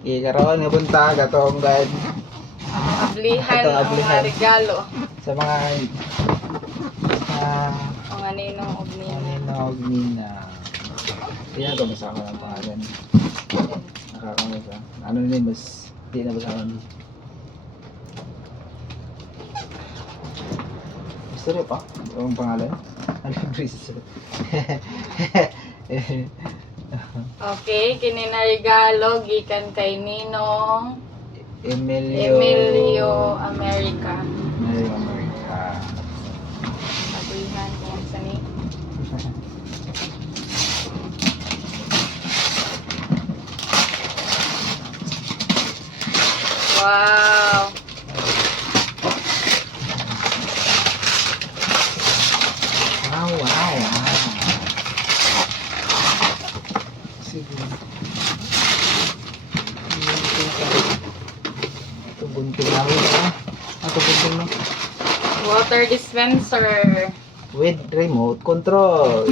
Ikaroon nga buntag atong guide Ablihan Ito, ang ablihan. mga regalo. sa mga Mga ninong og nina. Ninog Nina. Tingnan ko basa ko ng pangalan. Nakakamas ah. Anonymous. Di na basa ko. Gusto pa? Ang pangalan? Anonymous. Okay, kini na regalo gikan kay Ninong Emilio America. America. Ablihan kung sa ni. Wow. Wow. Sige. Ito bunting namin ah. Ito bunting mo. Water dispenser. With remote control.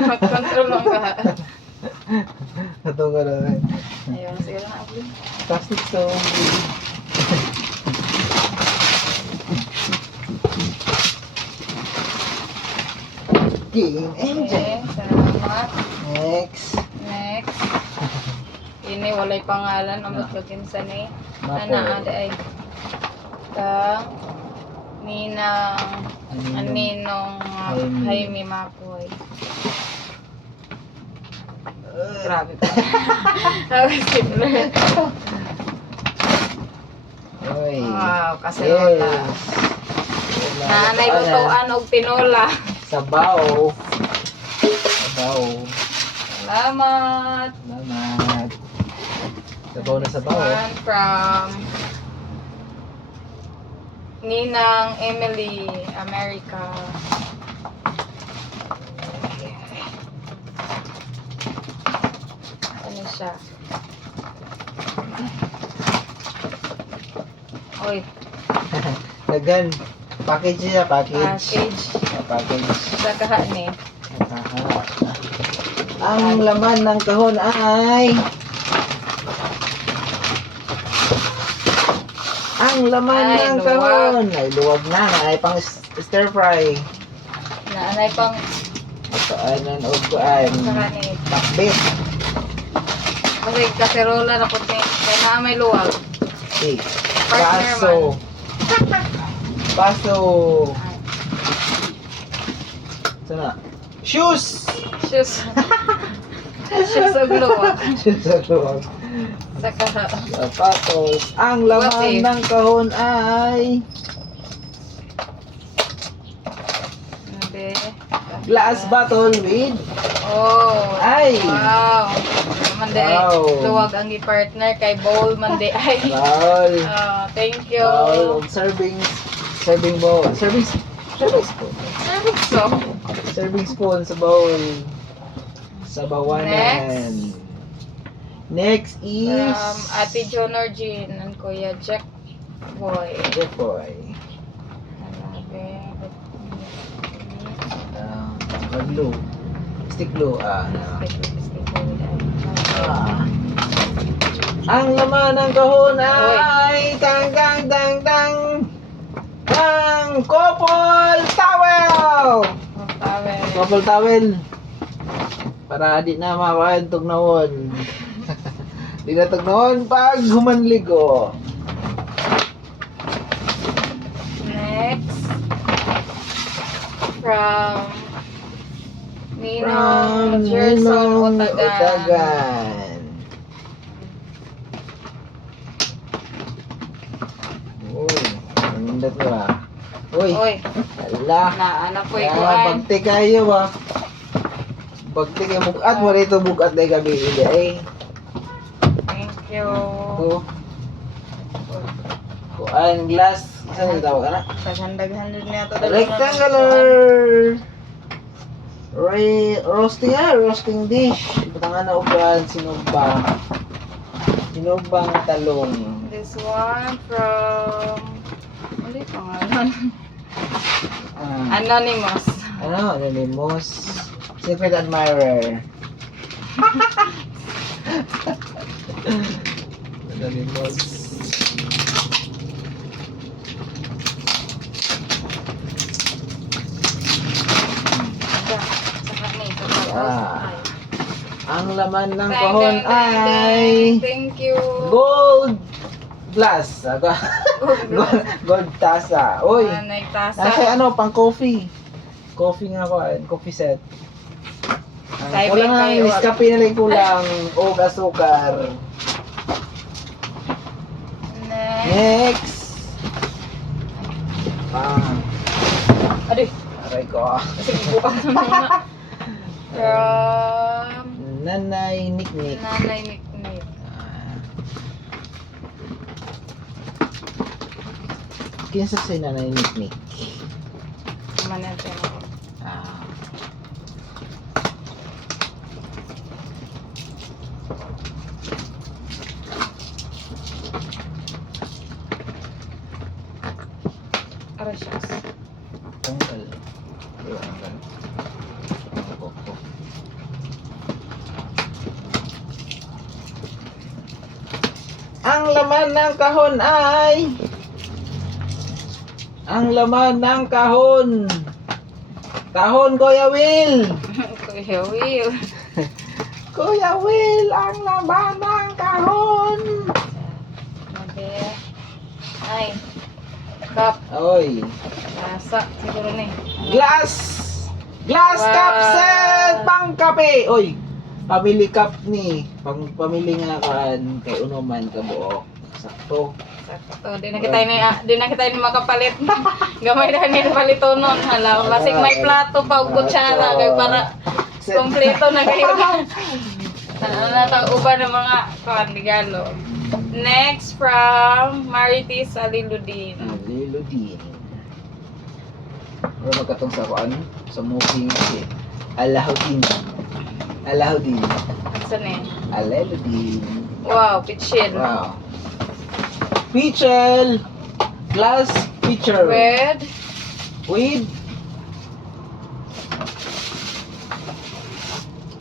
Mag-control lang ka. Ito ka na. Ayun, sige lang abli. Plastic stone. Game engine. Okay, salamat. Next. Next. Ini walay pangalan amot login sa ni. Mapo. Ana ada ay. Kang Ninang Aninong Jaime Mapoy. Grabe pa. Tapos simple. Oy. Wow, kaserola. Nanay lutuan og tinola. Sabaw. Sabaw. Salamat. Salamat. Sabaw na sabaw. One from Ninang Emily America. Ano siya? Oy, Dagan. Package siya, package. package. Package. Sa kaha ni. Ang laman ng kahon ay Ay, ng luwag. kahon ay luwag na, ay pang stir fry. Naanay pang Ito ay nanood ko ay saka ni. takbit. Kasi kaserola na puti. Kaya na may luwag. Okay. Partner Baso. Baso. Sana. Shoes. Shoes. Shoes og luwag. Shoes sa luwag. Sa kaha. Sapatos. Ang laman What if? ng kahon ay Hindi. glass bottle with Oh. Ay. Wow. Mande Wow. luwag ang gi-partner kay bowl mande ay. bowl. Oh, thank you. Bowl of serving bowl. Serving spoon. So, Serving spoon sa bowl. Sa bawanan. Next is from Ate Jonorjin and Kuya Jack Boy. Good boy. Glue. Stick glue. Ang laman ng kahon ay tang couple towel. Couple towel. Para di na mawain tugnawon. Di na tugnawon pag humanligo. Next, from Ninong Gerson Otagan. Uy, manindot mo ba? Uy, Oy, ala. naana po Ah, ikuan. bagti kayo ba? Bagti kayo bukat mo rito bukat na gabi eh. Thank you. Ito. Kuan glass. Saan yung tawag ka na? Sa handag-handag niya ito. Rectangular. Roasting dish. Butangan na upuan, sinubang talong. This one from... Ano yung pangalan? Anonymous. Anonymous. Secret admirer. Dali balls. Saka ni, tapos. Ah. Ang laman ng Ding, kahon ding, ding, ay ding. Thank you. gold glass. Gold tasa. Uy, Nanay tasa. nasa ano, pang coffee. Coffee nga ko, coffee set. Ang Sabi kulang na kayo, ng Nescafe na lang kulang. O asukar. Next. Aduh, Aray ko. kasi bukas na muna. From Nanay Niknik. Nanay Niknik. Kinsa si Nanay Niknik? Manatay ako. Ah. Arasas. Tanggal. Tanggal. Ako. Ang laman ng kahon ay kahon Kuya Will. Kuya Will. Kuya Will, ang laman ng kahon. Sabi. Ay. Cup. Oy, Lasa. Siguro na eh. glass Wow. cup set pang kape. Oy, pamili cup ni pamili nga kan kay unuman ka buok. Sakto. Sakto. Di na kita ni makapalit. Gamay na ni palitonon. Hala, basig may plato pa ug kutsara kay para kompleto na kayo. Natauban ng mga regalo. Next from Maritis Aliludin. Lilo din. Ano magkatong sa kuan? Sa movie si Alahuddin. Saan eh? Alahuddin. Wow, pitchin. Wow. Pitchel. Glass pitcher. Red. With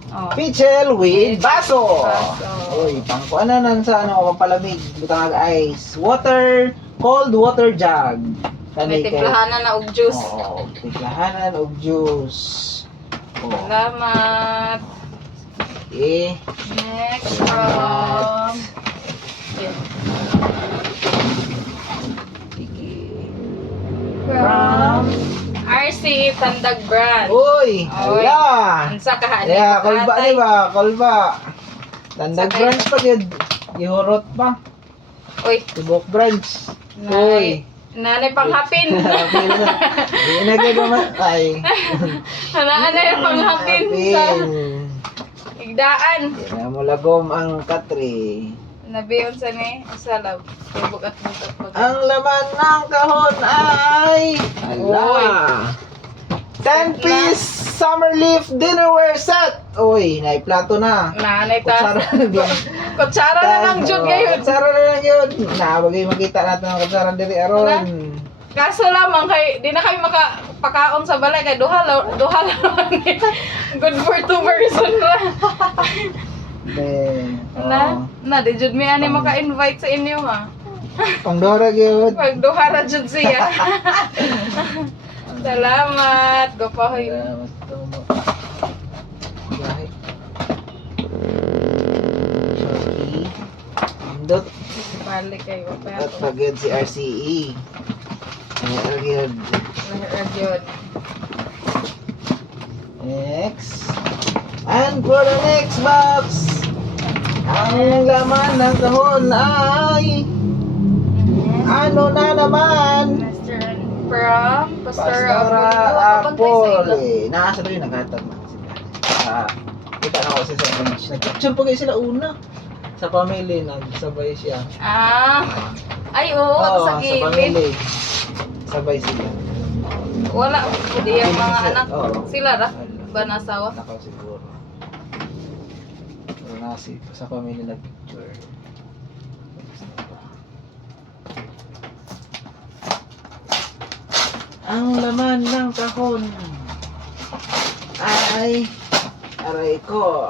Oh. pitchel with baso. Baso. Uy, pang kuan na nan sa ano, pampalamig, butang ice. Water, cold water jug. May timplahanan na og juice. Oo, timplahanan og juice. Oh. Salamat. Eh, Next from sige. From RC Tandag Brand. Uy, Oy. hala. Unsa ka hani? Yeah, kolba Atay. di ba? Kolba. Tandag Sakay. branch pa yun. Gihurot pa. Uy, Tibok branch. nanay. Nanay panghapin. Hindi na naman. Ay. Nanay panghapin sa igdaan. Hindi na mo lagom ang katri. Nabiyon sa ni sa lab. Tibok at bukat pag. Ang laman ng kahon ay... Uy. 10-piece summer leaf dinnerware set. Uy, naiplato na. Nanay Kutsara tas. na din. Kutsara na lang jud ngayon. Kutsara na lang yun. Nabagay makita natin ang kutsara diri aron. Kaso lamang kay di na kami makapakaon sa balay kay duha lang good for two person ra. Na di jud mi ani maka-invite sa inyo ha. Pangdora gyud. Pag duha ra jud siya. Salamat. Gopahoy. Dot Balik kayo. at pagod si RCE. Ay, gyud. Ragyod. Next. And for the next box, ang laman ng kahon ay ano na naman? Mr. From Pastora Pastora Apple. Nasa doon yung naghatag na sila. Kita na ako sa beach. Nag-picture pa kayo sila una. Sa family, nagsabay siya. Ay, oo, sa sa gilid. family. Sabay sila. Wala po diyan mga anak. Oo. Sila ra ba nasawa? Nakaw siguro. Pero nasi sa family nag-picture. Ang laman ng kahon ay aray ko.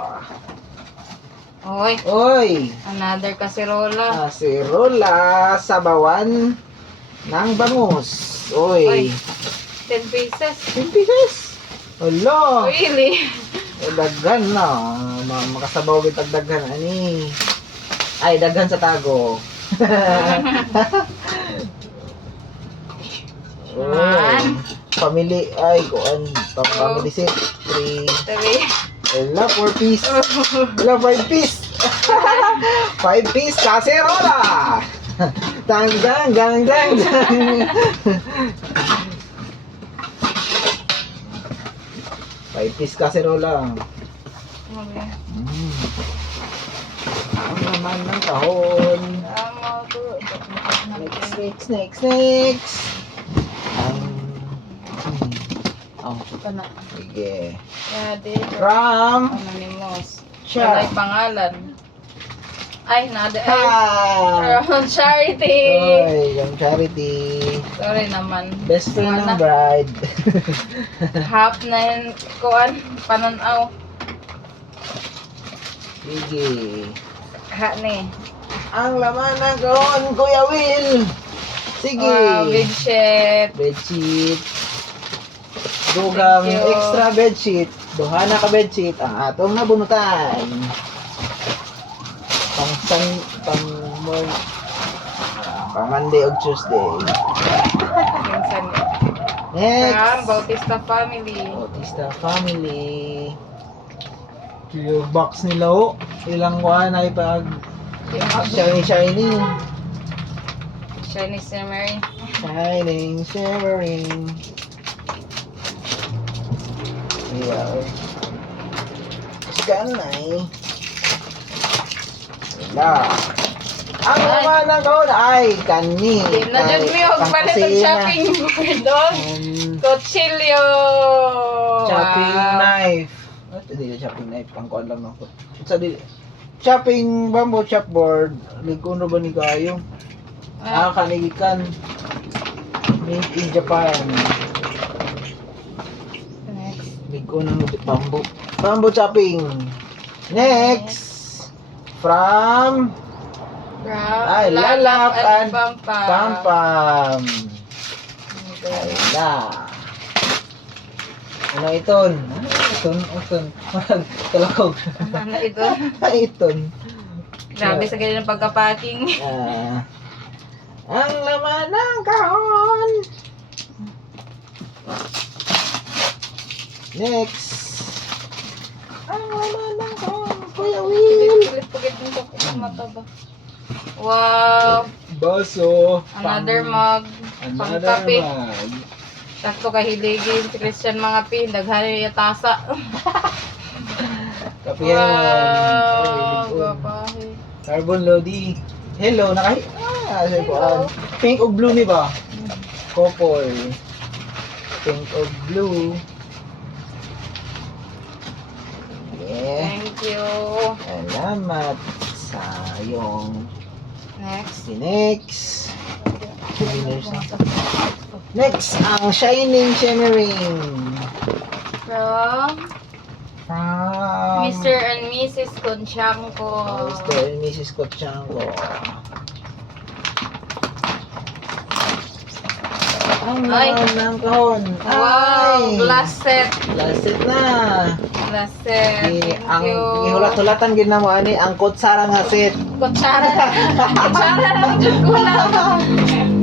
Oy, Oy! another kaserola. Kaserola, sabawan ng bangus. Oy! Oy. 10 pieces. 10 pesos. Hala! Really? Daghan na. Makasabaw kitag daghan. Ani? Ay, daghan sa tago. Man. Family, ay, kuan. Family set. 3. 3. Wala, 4 piece. Wala, 5 piece. 5 piece kaserola. Dang, dang, dang, dang, dang. 5 piece kaserola. Okay. Ang naman ng kahon. Tama to. Next. Oh, Kana. sige. Ready. From Anonymous. Cha. Walay pangalan. Ay, nada. Ay. Ah! From Charity. Oy, yung charity. Sorry naman. Best friend ng Wala. bride. Half na yun. Kuan. Pananaw. Sige. Ha ni. Ang laman ng kahon, Kuya Will. Sige. Wow, big shit. Bedsheet. Dugang Thank you. extra bedsheet. Duhana ka bedsheet. Ang atong nabunutan. Pang Monday o Tuesday. Minsan yun. From Next. Bautista family. Bautista family. Yung box nila o. Ilang kuhan ay pag shiny. Chinese Mary. Shining, shimmering. Yeah. Ganay. Wala. Ang Ay. naman ng kahon ay kani. Di na dyan mo yung palit ng shopping board doon. Kutsilyo. Chopping Wow. knife. Ito dili chopping knife. Pangkuan lang ako. Sa dili. Chopping bamboo chopboard. Likon ba ni kayo? Kanigikan. Made in Japan. Next. Likon ng bamboo. Bamboo chopping. Next. From From Lalap and Pampam. Pampam. Ayla. Ano iton? Iton. Talakog. Ano ito? Iton. Grabe sa ganyan ng pagka-packing. Ang laman ng kahon. Next. Ang laman ng kahon. Kuya Will. Pilit-pilit nito kung mata ba. Wow. Baso. Another mug. Another Pangkape. mug. Sakto kahiligin si Christian mga pin. Daghan yung tasa. Kapihan. Wow. Oh, Gabahe. Carbon Lodi. Hello, say ko. Pink o blue ni ba? Couple. Pink o blue. Yeah. Thank you. Salamat sa iyong Next. next. Next, ang Shining Shimmering. From From Mr. and Mrs. Conchangco. Mr. and Mrs. Kotchango. Ang Ay. laman ng kahon. Wow, glass set. Last set na. Glass set. Thank Ang you. ihulat-hulatan gid na mo ani ang kutsara nga set. Kutsara. Kutsara ng jugulang.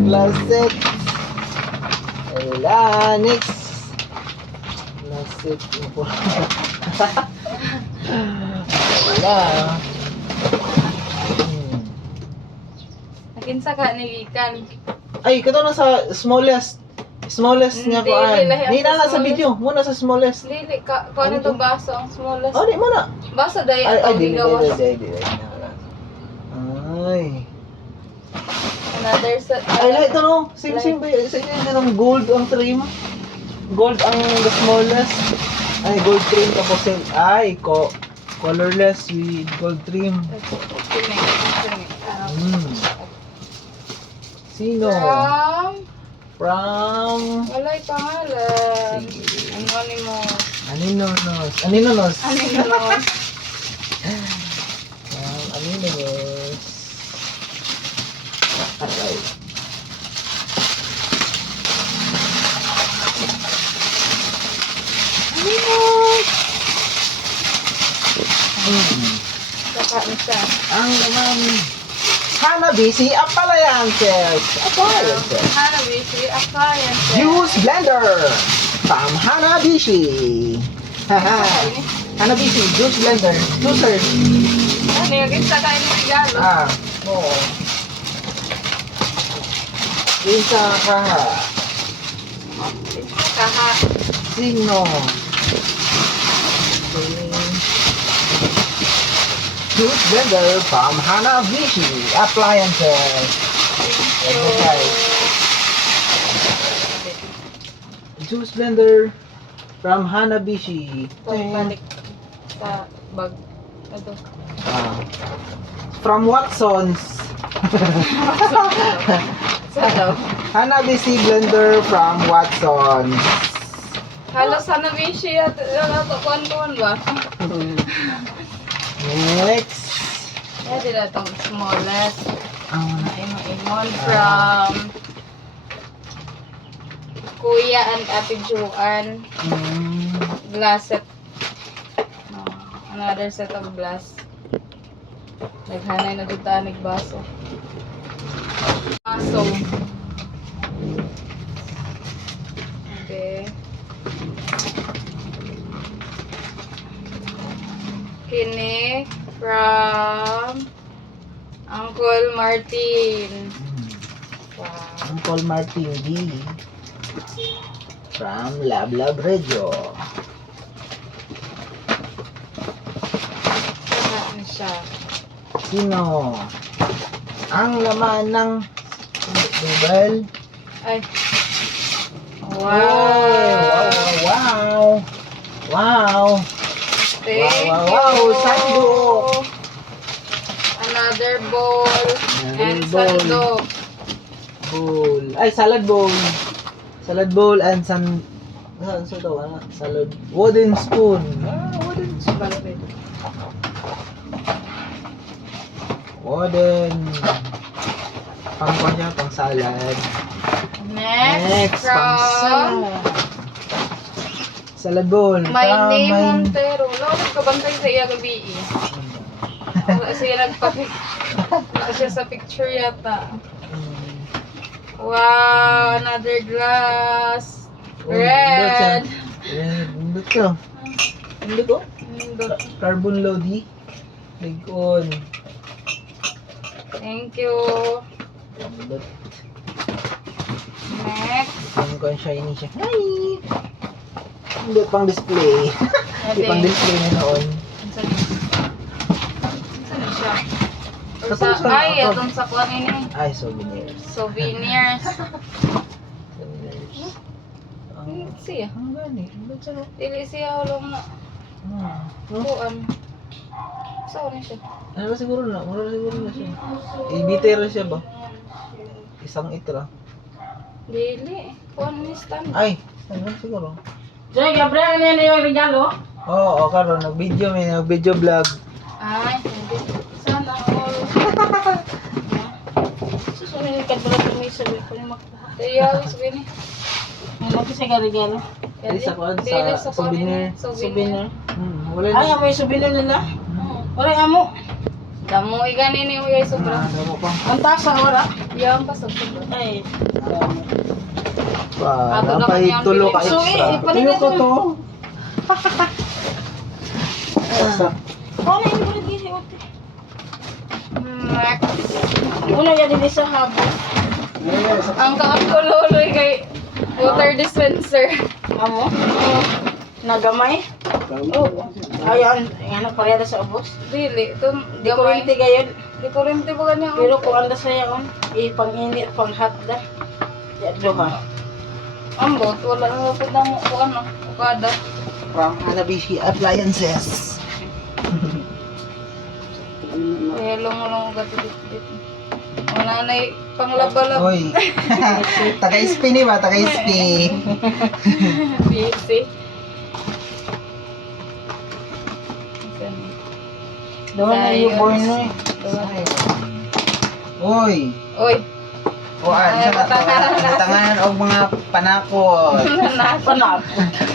Last set. Wala, next. Last set. Wala. Nakinsa ka nigikan. Ay, kato na sa smallest. Smallest niya ko Hindi, lahi ang Hindi na sa smallest. video. Muna sa smallest. Dili ka. Kung ano Ano to to? baso ang smallest. Oh, di mo na. Baso dahil Ay, ang di. gigawas. Ay. Another set. Ay, ito no. Same ba yun? Sa inyo yun ang gold ang trim. Gold ang the smallest. Ay, gold trim tapos yung, colorless with gold trim. Sino? From Walay pangalan. Sige. Anonymous. Aninonos. Aninonos. Anonymous. Luminous. Aray. Luminous. Saka na siya. Ang naman Hanabishi Appliances. Appliances. Hanabishi Appliances. Juice blender from Hanabishi. Haha. Hanabishi juice blender. Juicer. Ano yung isa kayo ng regalo? Oo. Isa kaha. Kaha. Sino? Juice blender from Hanabishi Appliances. Okay. Juice blender from Hanabishi. Balik sa bag. Ito. From Watsons. Sa daw. Hanabishi blender from Watsons. Halos Hanabishi at kuan-kuan ba? Next. Yeah, dila itong smallest. Ang Imon from Kuya and Ate Joanne. Glass set. Another set of glass. Naghanay na dito tanig baso. Baso. Okay. Kini from Uncle Martin. Wow. Uncle Martin D. From Lab Lab Radio. Saka na siya. Sino? Ang laman ng Google. Ay. Wow! Wow! Wow! Thank Wow, you. wow, sandok. Another bowl. And bowl. sandok. Bowl. Ay, salad bowl. Salad bowl and saan sa daw? Salad. Wooden spoon. Wooden spoon. Wooden. Pang siya, pang salad. Next, pang from salad. Salad bowl. My From name my- Montero. Lalo kabantay sa iya gabi eh. Wala siya wala siya sa picture yata. Wow, another glass. Red. Red. Indot ko. Indot ko. Nindot. Carbon loady. Ligon. Thank you. Indot. Next. Ang ko shiny siya. Hi! Hindi pang display. Hindi pang display na noon. Saan siya? Or Sa sa, kung saan ay, ako? itong sa kuwan ini. Ay, souvenirs. Souvenirs. Souvenirs. Ang Siya. gani. Ang gani. Dili siya ulong na. Kuan. Saan siya? Ano ba siguro na? Mura siguro na siya. I-bitter siya ba? Isang itra. Dili. Kuan ni stand. Ay, ano siguro? Jay, Gabriel, ano yan yung regalo? Oo, karon nag-video may nag-video vlog. Ay, hindi. Sana all. Susunod ka pala tumisabi ko yung makuha. Kaya, sabi ni. Ano kasi ka regalo? Dili sa kuwan, Dili sa kuwan souvenir. ini. Souvenir. Wala Ay, na. may souvenir nila? Oo. Wala amo. Damo igani ni uyay sobra. Ano pa? Ang tasa, wala. Yang pa sobra. Ay. Pa, Ato napay naman yung tulo ka So, extra. ipalit ko to. Ano yung ipalit gisi, ote? Next. Una yan din sa habo. Ang kaangkululoy kay water dispenser. Amo? Nagamay? Oh. Ayan, ano pareha sa ubos. Dili, ito Di ko gamay. rinti gayon. Di ko rin tibo ganyan. Pero kung anda sa yaon, ipang-init, pang-hot da. Yan, duha. Ambot, wala na po na mo ko ano, ukada. From Hanabishi Appliances. Kaya long gatidit. Wala na panglaba-laba. Oy. Taga-SP ni ba? Taga-SP. Busy. Duha na yung born no eh. Uy. Uy. Uan, Ay, sa batangan. batangan o mga panakot. Panak.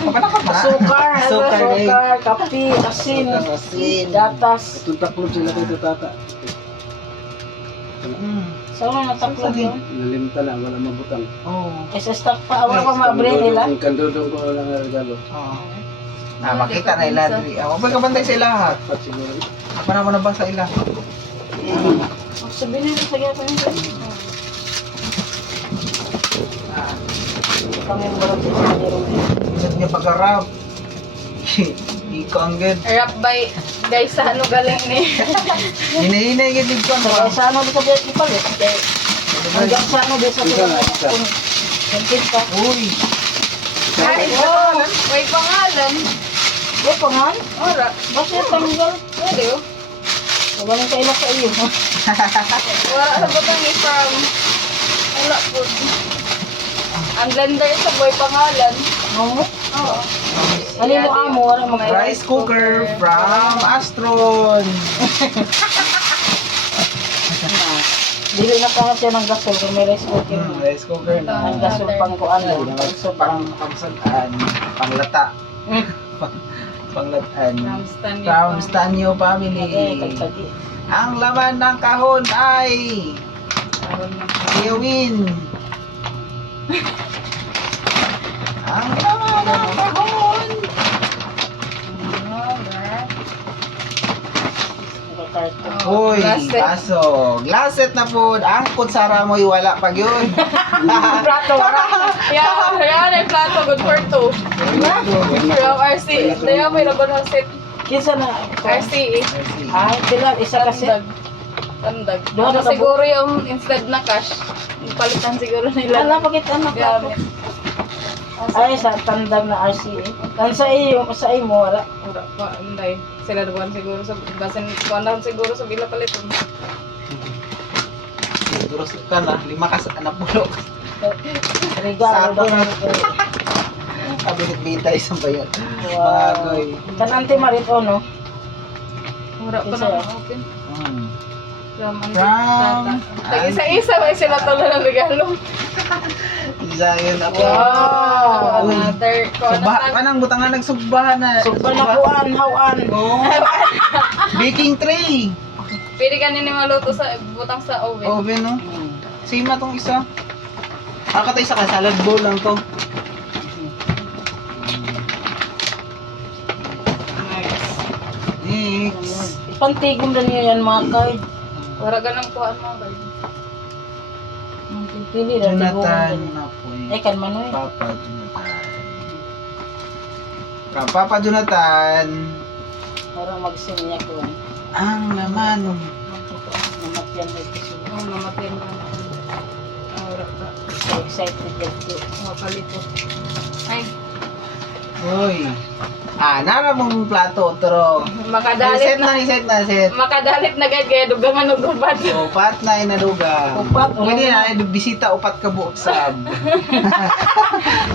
Panakot ba? Sukar, Sukar, eh. sukar, kape, asin, Sukar, asin. gatas. Tutaklog sila kay tata. Saan mo nataklog Saan yun? Nalimta na, wala mabutang. Oh. Sa stock pa, wala pa mabre nila. Kung kandudong ko lang ang regalo. Oh. Makita na ila diri. Ako ba kabantay sa ila? Dapat siguro. Ako na mo na ba sa ila? Sabihin nila sa gapon nila. Kami ang barang sa sandero. Isat nga pagkarap. Ikangged. Rap by guys sa ano galing ni. Hinahinay gid dito Kaya ano. sa ano dito biya ipalit. Hanggang sa ano dito sa Isa. Kuntit pa. Uy. Ay, Oh, may pangalan. eh, pangan? Ora. Bakit tanggal? Pwede oh. Walang kaila sa iyo. Wala sa butang ni from. Wala po. Ang blender sa boy pangalan. Oo. Oo. Ano mo amo? Wala mo kaila. Rice cooker from Astron. Dili na pa nga siya ng gasol kung may rice cooker. Rice cooker na. Ang gasol pang kuan lang. So pang pangsataan, panglata, panglatan. From Stanley. From Stanyo family. Tagtagi. Ang laman ng kahon ay Ewin. Ang laman ng kahon. Uy, baso. Glaset na po. Ang kutsara mo'y wala pag yun. Plato, wala. Yeah, yung plato, good for two. From RC. Kaya may laban ng set. Kinsa na? RCE. Ay, pila, isa kasi. Tandag. Doon Ano na siguro yung instead na cash, palitan siguro nila. Wala pa kita na plato. Gamit. Ay, sa tandag na RCA. Kan sa iyo, sa iyo mo, wala. Ora pa, hindi. Sila naman siguro sa basin, kuandahan siguro sa bila paliton. Siguro ka na, 5 ka sa napulo. Regalo Sako daw. na. Kabinet bintay sa bayan. Wow. Bagoy. Kan Auntie Marito, no? Ora pa Isa. na open. From From- Tag-isa-isa ba sila tolo ng regalo? Isa yun ako. Wow. Uy. Another, Sugba, kanang butangan nagsugbahan na. Super na kuan, hawan. Oo. Baking tray. Pwede ka nini maluto sa butang sa oven. Oven, no? Sima tong isa. Kakatay sa salad bowl lang to. Next. Ipantigom na niyo yan mga card. Wala ka nang kuhaan mo ba? Pili na Jonathan tigom. na po eh. Eh, kan Manoy. Papa Jonathan. From Papa Jonathan. Parang magsinya ko. Ang laman. Namatyan na ito. Oo, namatyan ka na. Wala ka. So excited yan ko. Mapalito. Ay, Uy. Nara mong plato, tro. makadalit Reset na, na. reset na, set. Makadalit na gayad kaya dugangan og gubad. Upat na inaduga. Upat, Pwede na, bisita upat ka buok sab.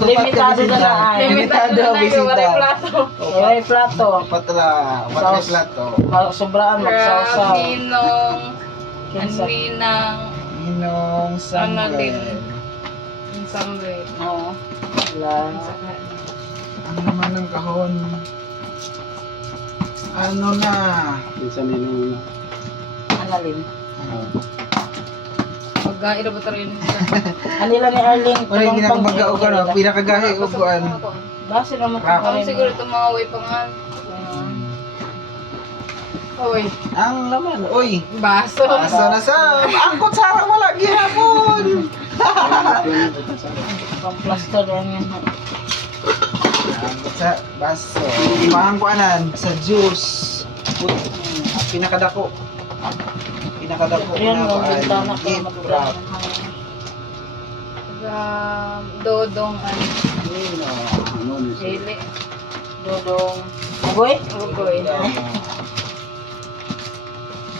Limitado na lang ay. Limitado na ang yung bisita. waray plato. Ay, plato. Upat na, upat na Sauce. plato. Sobraan From magsawsaw. Ninong, Kinsa. Ninang, Ninong Annalyn. Samuel. Samuel. Oo. Wala. Ano naman ang kahon? Ano na? Minsan ninong Analin. Pagkaira ba tayo yun? Anila ni Arlene. Wala yung ginakabaga o ano, pinakagahi o kuan. Base naman Rap. Ako siguro itong mga way pangan. Uy, Ang laman, uy. baso. Aso na sa, ang kutsara wala gihapon. Pang plaster yan yan. Ang kutsara, baso. Pang kuanan, sa juice. Pinakadako. Pinakadako Yan na mo, bintana kuan. ka Gift madulang. wrap. Dodong, ano, Nino. ano ni siya. hili. Dodong. Agoy? Ugoy.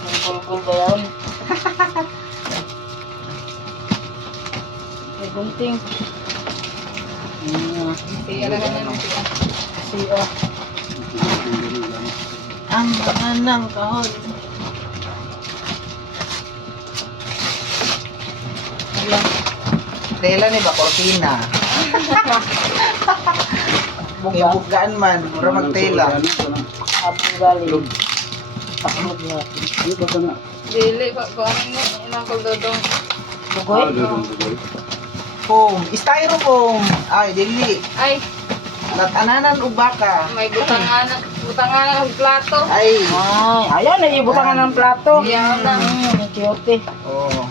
Ang bulbul ba yan? May gunting. Siya lang ganyan siya. Siya. Ang tangan ng kahon. lang. Tela ni ba cortina. Buga. Ibugaan man, mura magtela. Abong galing. Takot nga. Ano ba ka na? Dili pa ko ano ni inang dodong. Bugoy. Foam, styrofoam. Ay, dili. Ay, Latananan o baka. may butangan ng plato. Ay. Ay, ayaw na ibutangan ng plato. Ayaw na. Cute. Oh.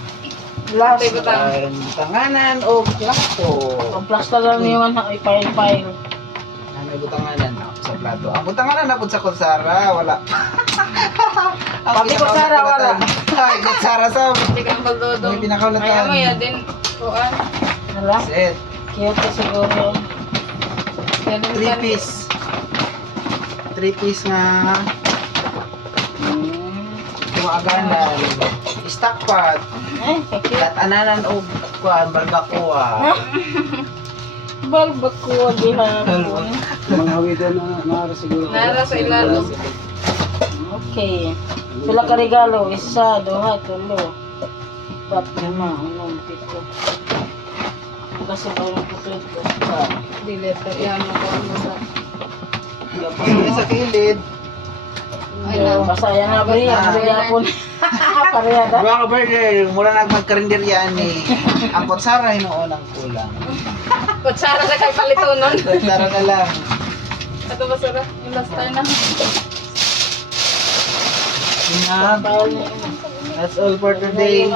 Last. May butang. Butanganan o plato. Ang plasta lang yung ipile-pile. May butanganan sa plato. Ang butanganan na sa kutsara, wala. Ang Pati kutsara, wala. Ay, kutsara sa Hindi ka ang dodong. may pinakaulatan. Ayaw mo ya din. Kuan. Hala, Set. cute siguro. Ganun Three ka. piece. Three piece nga kumaganan. Stock pot. Ay, cute. Latananan o kuan barbacoa. Balbako, gihapon. Mga hawidan na nara siguro. Nara sa ilalim. Okay. Pila ka regalo? Isa, duha, tulo. 4, 5, 6, 7. Kasi ba yung kumpleto? Dili pa yan mo ko sa. Pagkili sa kilid. Ay na. Basta yan na ba yan? Gihapon. Pareha da. Mga ka-burger, mura na magkarinder yan eh. Ang kutsara hinoon ang kulang. Kutsara sa kay palitonon. Kutsara na lang. Ato ba sara? Yung last time na. Yun nga. That's all for today.